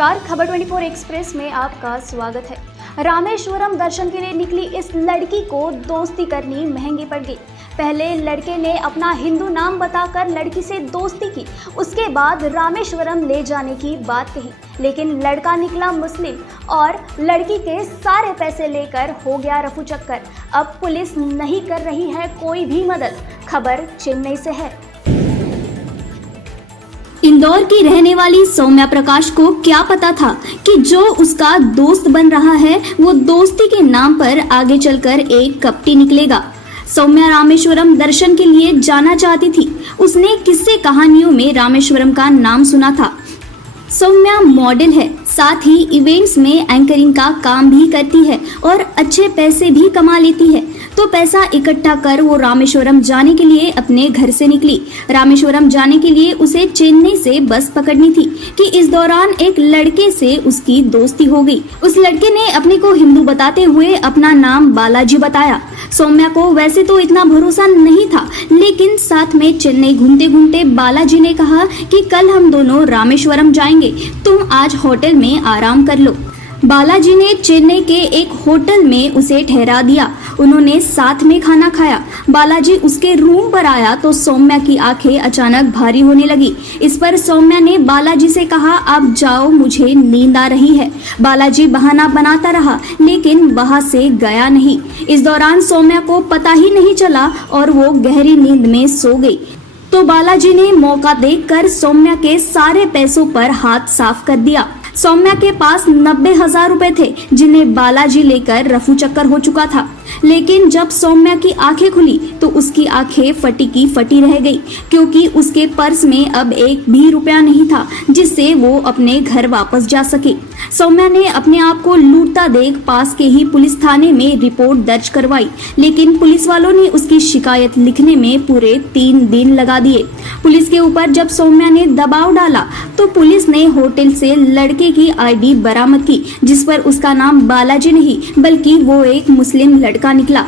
नमस्कार, खबर 24 एक्सप्रेस में आपका स्वागत है। रामेश्वरम दर्शन के लिए निकली इस लड़की को दोस्ती करनी महंगी पड़ गई। पहले लड़के ने अपना हिंदू नाम बताकर लड़की से दोस्ती की, उसके बाद रामेश्वरम ले जाने की बात कही, लेकिन लड़का निकला मुस्लिम और लड़की के सारे पैसे लेकर हो गया रफू चक्कर। अब पुलिस नहीं कर रही है कोई भी मदद। खबर चेन्नई से है। इंदौर की रहने वाली सौम्या प्रकाश को क्या पता था कि जो उसका दोस्त बन रहा है वो दोस्ती के नाम पर आगे चलकर एक कपटी निकलेगा। सौम्या रामेश्वरम दर्शन के लिए जाना चाहती थी। उसने किस्से कहानियों में रामेश्वरम का नाम सुना था। सौम्या मॉडल है, साथ ही इवेंट्स में एंकरिंग का काम भी करती है और अच्छे पैसे भी कमा लेती है। तो पैसा इकट्ठा कर वो रामेश्वरम जाने के लिए अपने घर से निकली। रामेश्वरम जाने के लिए उसे चेन्नई से बस पकड़नी थी कि इस दौरान एक लड़के से उसकी दोस्ती हो गई। उस लड़के ने अपने को हिंदू बताते हुए अपना नाम बालाजी बताया। सौम्या को वैसे तो इतना भरोसा नहीं था, लेकिन साथ में चेन्नई घूमते घूमते बालाजी ने कहा कि कल हम दोनों रामेश्वरम जाएंगे, तुम आज होटल में आराम कर लो। बालाजी ने चेन्नई के एक होटल में उसे ठहरा दिया। उन्होंने साथ में खाना खाया। बालाजी उसके रूम पर आया तो सौम्या की आंखें अचानक भारी होने लगी। इस पर सौम्या ने बालाजी से कहा, आप जाओ, मुझे नींद आ रही है। बालाजी बहाना बनाता रहा, लेकिन वहां से गया नहीं। इस दौरान सौम्या को पता ही नहीं चला और वो गहरी नींद में सो गई। तो बालाजी ने मौका देखकर सौम्या के सारे पैसों पर हाथ साफ कर दिया। सौम्या के पास 90,000 रुपए थे, जिन्हें बालाजी लेकर रफू चक्कर हो चुका था। लेकिन जब सौम्या की आंखें खुली तो उसकी आंखें फटी की फटी रह गई, क्योंकि उसके पर्स में अब एक भी रुपया नहीं था जिससे वो अपने घर वापस जा सके। सौम्या ने अपने आप को लूटता देख पास के ही पुलिस थाने में रिपोर्ट दर्ज करवाई, लेकिन पुलिस वालों ने उसकी शिकायत लिखने में पूरे 3 दिन लगा दिए। पुलिस के ऊपर जब सौम्या ने दबाव डाला तो पुलिस ने होटल से लड़के की आईडी बरामद की, जिस पर उसका नाम बालाजी नहीं बल्कि वो एक मुस्लिम लड़का निकला।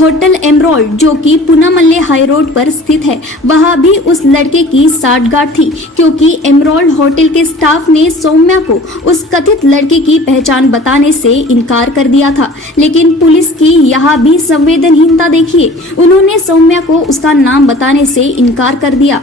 होटल एमरोल्ड, जो कि पूनामल्ले हाई रोड पर स्थित है, वहां भी उस लड़के की साठगांठ थी, क्योंकि एमरोल्ड होटल के स्टाफ ने सौम्या को उस कथित लड़के की पहचान बताने से इनकार कर दिया था। लेकिन पुलिस की यहाँ भी संवेदनहीनता देखिए, उन्होंने सौम्या को उसका नाम बताने से इनकार कर दिया,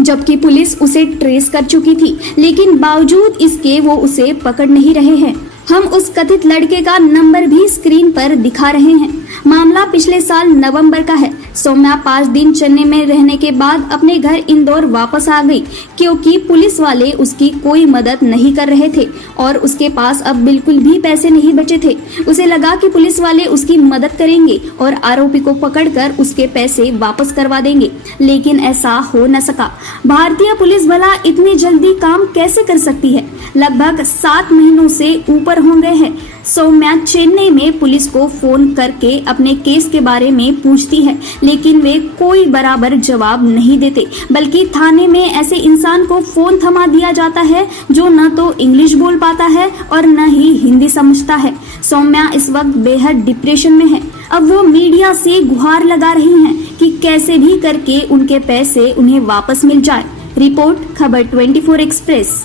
जबकि पुलिस उसे ट्रेस कर चुकी थी। लेकिन बावजूद इसके वो उसे पकड़ नहीं रहे हैं। हम उस कथित लड़के का नंबर भी स्क्रीन पर दिखा रहे हैं। मामला पिछले साल नवंबर का है। सौम्या 5 दिन चेन्नई में रहने के बाद अपने घर इंदौर वापस आ गई, क्योंकि पुलिस वाले उसकी कोई मदद नहीं कर रहे थे और उसके पास अब बिल्कुल भी पैसे नहीं बचे थे। उसे लगा कि पुलिस वाले उसकी मदद करेंगे और आरोपी को पकड़कर उसके पैसे वापस करवा देंगे, लेकिन ऐसा हो न सका। भारतीय पुलिस भला इतनी जल्दी काम कैसे कर सकती है? लगभग 7 महीनों से ऊपर हो गए हैं। सौम्या चेन्नई में पुलिस को फोन करके अपने केस के बारे में पूछती है, लेकिन वे कोई बराबर जवाब नहीं देते, बल्कि थाने में ऐसे इंसान को फोन थमा दिया जाता है जो न तो इंग्लिश बोल पाता है और न ही हिंदी समझता है। सौम्या इस वक्त बेहद डिप्रेशन में है। अब वो मीडिया से गुहार लगा रही हैं कि कैसे भी करके उनके पैसे उन्हें वापस मिल जाए। रिपोर्ट खबर 24 एक्सप्रेस।